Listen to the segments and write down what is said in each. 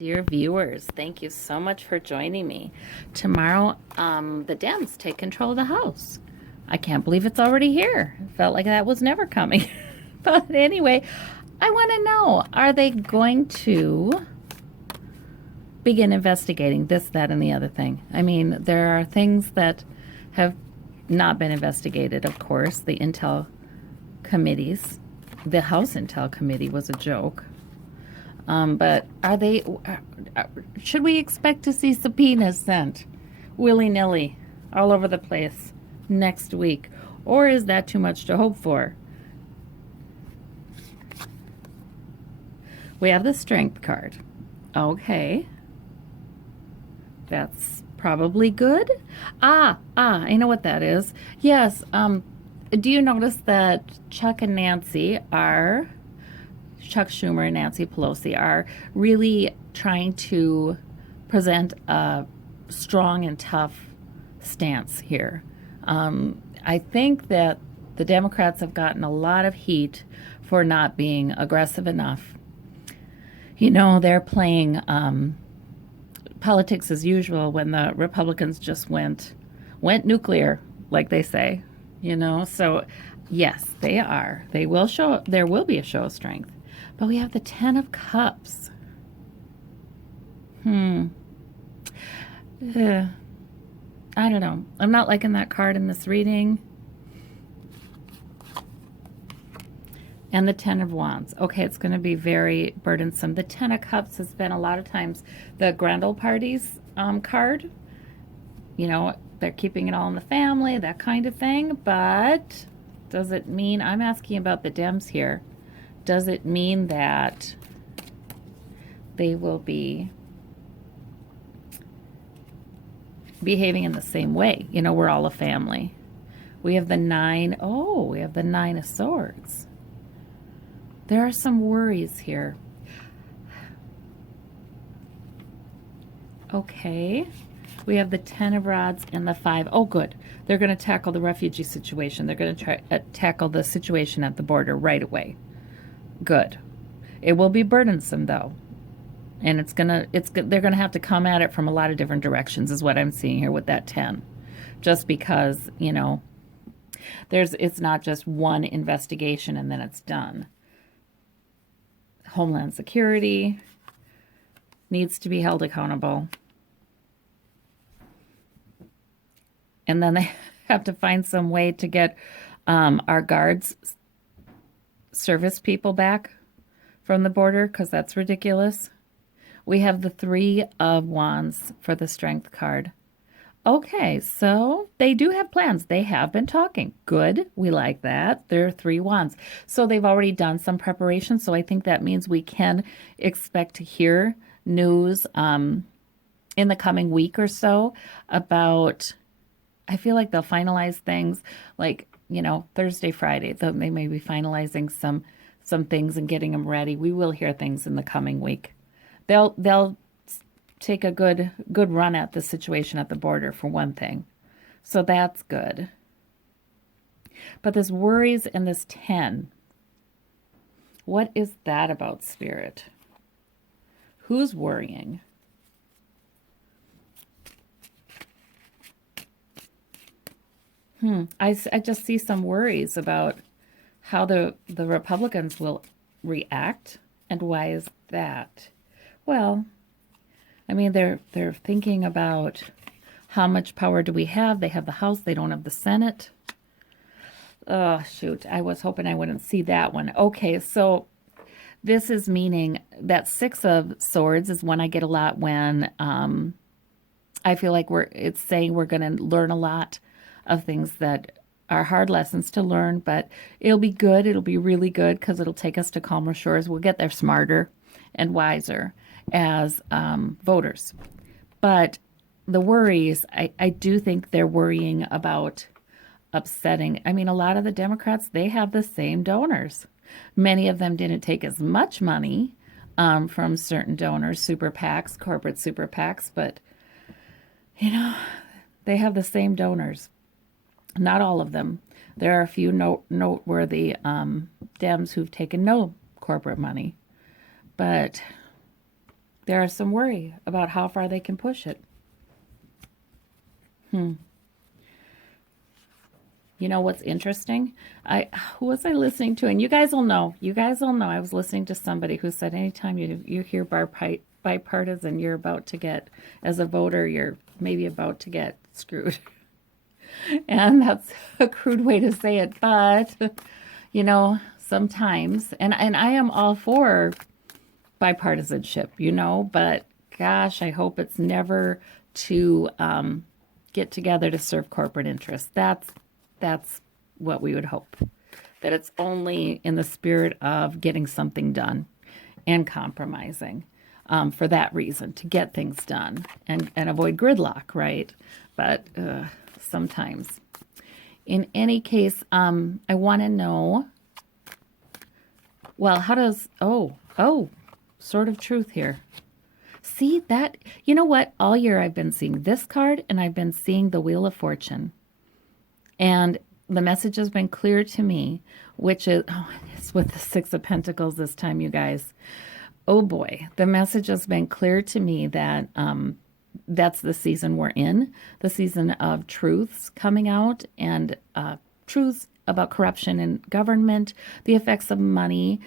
Dear viewers, thank you so much for joining me. Tomorrow, the Dems take control of the House. I can't believe it's already here. It felt like that was never coming. But anyway, I want to know, are they going to begin investigating this, that, and the other thing? I mean, there are things that have not been investigated, of course. The Intel committees, the House Intel committee was a joke. But should we expect to see subpoenas sent willy-nilly all over the place next week? Or is that too much to hope for? We have the strength card. Okay. That's probably good. I know what that is. Yes, do you notice that Chuck Schumer and Nancy Pelosi are really trying to present a strong and tough stance here? I think that the Democrats have gotten a lot of heat for not being aggressive enough. You know, they're playing politics as usual when the Republicans just went nuclear, like they say. You know, so yes, they are. There will be a show of strength. But we have the Ten of Cups. I don't know. I'm not liking that card in this reading. And the Ten of Wands. Okay, it's going to be very burdensome. The Ten of Cups has been a lot of times the grand old parties card. You know, they're keeping it all in the family, that kind of thing. But does it mean, I'm asking about the Dems here, does it mean that they will be behaving in the same way? You know, we're all a family. We have the Nine of Swords. There are some worries here. Okay. We have the Ten of Rods and the Five. Oh, good. They're going to tackle the refugee situation. They're going to tackle the situation at the border right away. Good. It will be burdensome, though. And they're going to have to come at it from a lot of different directions is what I'm seeing here with that 10. Just because, you know, it's not just one investigation and then it's done. Homeland Security needs to be held accountable. And then they have to find some way to get our guards service people back from the border, because that's ridiculous. We have the Three of Wands for the Strength card. Okay, so they do have plans. They have been talking. Good. We like that. They're Three Wands. So they've already done some preparation. So I think that means we can expect to hear news in the coming week or so about, I feel like they'll finalize things like, you know, Thursday, Friday. They may be finalizing some things and getting them ready. We will hear things in the coming week. They'll take a good run at the situation at the border, for one thing. So that's good. But this worries and this 10, what is that about, Spirit? Who's worrying? I just see some worries about how the Republicans will react. And why is that? Well, I mean, they're thinking about how much power do we have? They have the House. They don't have the Senate. Oh, shoot. I was hoping I wouldn't see that one. Okay, so this is meaning that Six of Swords is one I get a lot when I feel like it's saying we're going to learn a lot of things that are hard lessons to learn, but it'll be good. It'll be really good because it'll take us to calmer shores. We'll get there smarter and wiser as voters. But the worries, I do think they're worrying about upsetting. I mean, a lot of the Democrats, they have the same donors. Many of them didn't take as much money from certain donors, super PACs, corporate super PACs, but, you know, they have the same donors. Not all of them. There are a few noteworthy Dems who've taken no corporate money. But There are some worry about how far they can push it. You know what's interesting? Who was I listening to? And you guys will know. You guys will know. I was listening to somebody who said anytime you hear bipartisan, you're about to get, as a voter, you're maybe about to get screwed. And that's a crude way to say it, but sometimes, and I am all for bipartisanship, but gosh, I hope it's never to get together to serve corporate interests. That's what we would hope. That it's only in the spirit of getting something done and compromising for that reason, to get things done and avoid gridlock, right? But sometimes. In any case, I want to know, well, how does, sort of truth here. See that, you know what? All year I've been seeing this card and I've been seeing the Wheel of Fortune. And the message has been clear to me, which is, it's with the Six of Pentacles this time, you guys. Oh boy, the message has been clear to me that that's the season we're in, the season of truths coming out and truths about corruption in government, the effects of money,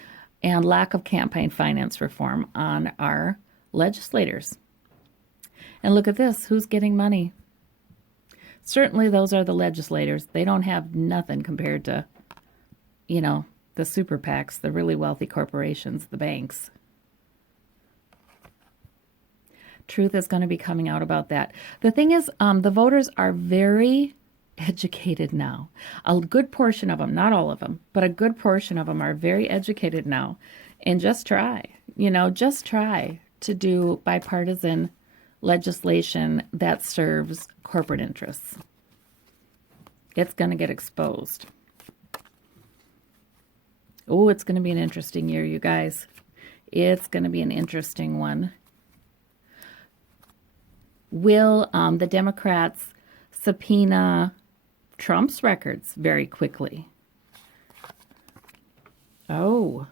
and lack of campaign finance reform on our legislators. And look at this, who's getting money? Certainly those are the legislators. They don't have nothing compared to, the super PACs, the really wealthy corporations, the banks. Truth is going to be coming out about that. The thing is, the voters are very educated now. A good portion of them, not all of them, but a good portion of them are very educated now. And just try to do bipartisan legislation that serves corporate interests. It's going to get exposed. Oh, it's going to be an interesting year, you guys. It's going to be an interesting one. Will the Democrats subpoena Trump's records very quickly? Oh,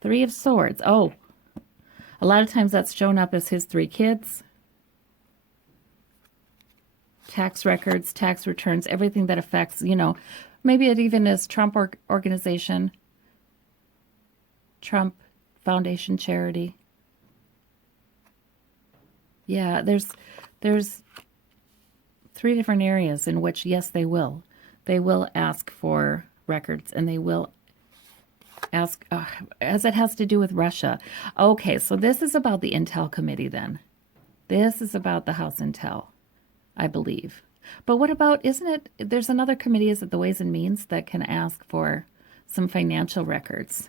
Three of Swords. Oh, a lot of times that's shown up as his 3 kids. Tax records, tax returns, everything that affects, maybe it even is Trump organization, Trump Foundation charity. Yeah, there's 3 different areas in which, yes, they will. They will ask for records, and they will ask, as it has to do with Russia. Okay, so this is about the Intel Committee then. This is about the House Intel, I believe. But what about, there's another committee, is it the Ways and Means, that can ask for some financial records?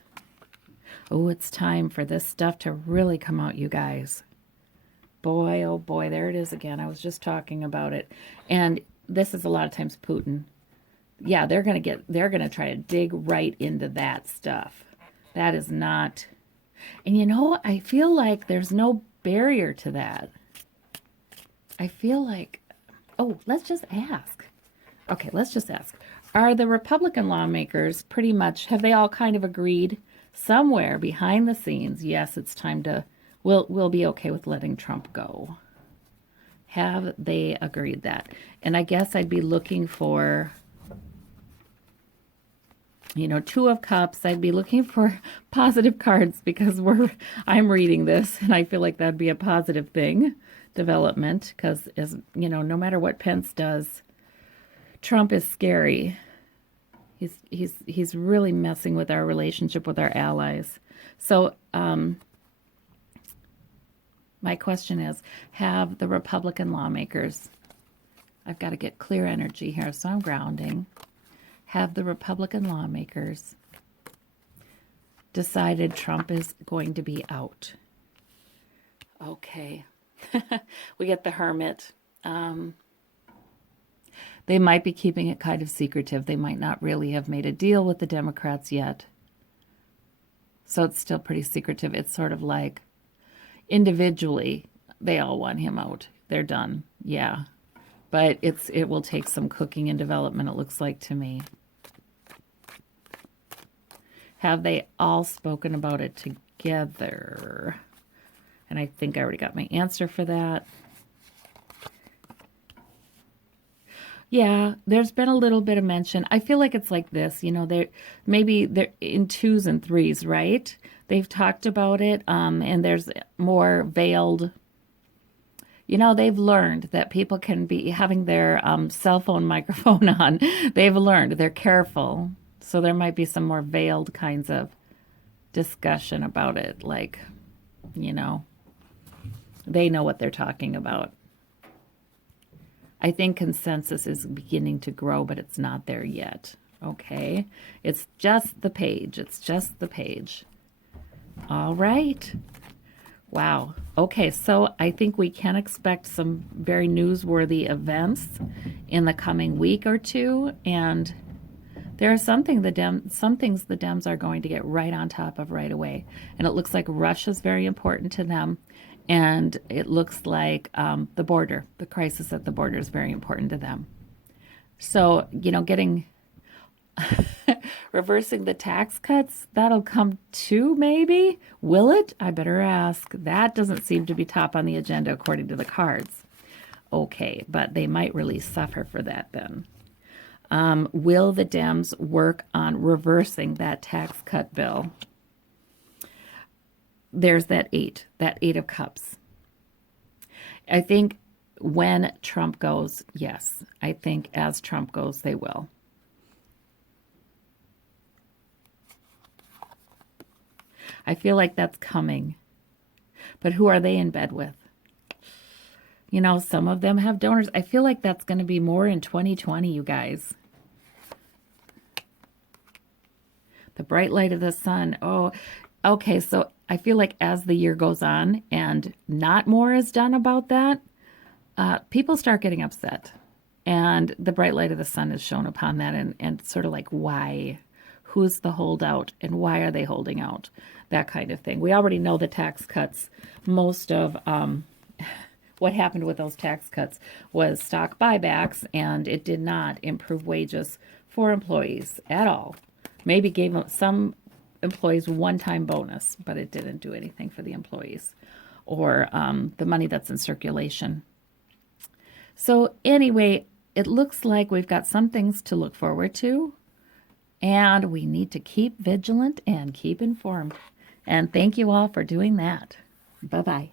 Oh, it's time for this stuff to really come out, you guys. Boy, oh boy, there it is again. I was just talking about it. And this is a lot of times Putin. Yeah, they're going to try to dig right into that stuff. That is not, and I feel like there's no barrier to that. I feel like, let's just ask. Okay, let's just ask. Are the Republican lawmakers pretty much, have they all kind of agreed somewhere behind the scenes, yes, it's time to, we'll be okay with letting Trump go? Have they agreed that? And I guess I'd be looking for, 2 of Cups. I'd be looking for positive cards because I'm reading this and I feel like that'd be a positive thing, development, because no matter what Pence does, Trump is scary. He's really messing with our relationship with our allies. So my question is, have the Republican lawmakers, I've got to get clear energy here, so I'm grounding. Have the Republican lawmakers decided Trump is going to be out? Okay. We get the Hermit. They might be keeping it kind of secretive. They might not really have made a deal with the Democrats yet. So it's still pretty secretive. It's sort of like individually, they all want him out. They're done. Yeah. But it will take some cooking and development, it looks like to me. Have they all spoken about it together? And I think I already got my answer for that. Yeah, there's been a little bit of mention. I feel like it's like this, they're in twos and threes, right? They've talked about it, and there's more veiled. They've learned that people can be having their cell phone microphone on. They've learned they're careful, so there might be some more veiled kinds of discussion about it. Like, you know, they know what they're talking about. I think consensus is beginning to grow, but it's not there yet. Okay. It's just the page. It's just the page. All right. Wow. Okay. So I think we can expect some very newsworthy events in the coming week or two. And there are some things the Dems are going to get right on top of right away. And it looks like Russia's very important to them. And it looks like the crisis at the border is very important to them. So, getting reversing the tax cuts, that'll come too, maybe. Will it? I better ask. That doesn't seem to be top on the agenda according to the cards. Okay, but they might really suffer for that then. Will the Dems work on reversing that tax cut bill? There's that eight of cups. I think when Trump goes, yes. I think as Trump goes, they will. I feel like that's coming. But who are they in bed with? Some of them have donors. I feel like that's going to be more in 2020, you guys. The bright light of the sun. Oh, okay. So I feel like as the year goes on and not more is done about that, people start getting upset. And the bright light of the sun is shown upon that, and sort of like, why? Who's the holdout and why are they holding out? That kind of thing. We already know the tax cuts. Most of what happened with those tax cuts was stock buybacks, and it did not improve wages for employees at all. Maybe gave some employees one-time bonus, but it didn't do anything for the employees or the money that's in circulation. So anyway, it looks like we've got some things to look forward to, and we need to keep vigilant and keep informed. And thank you all for doing that. Bye-bye.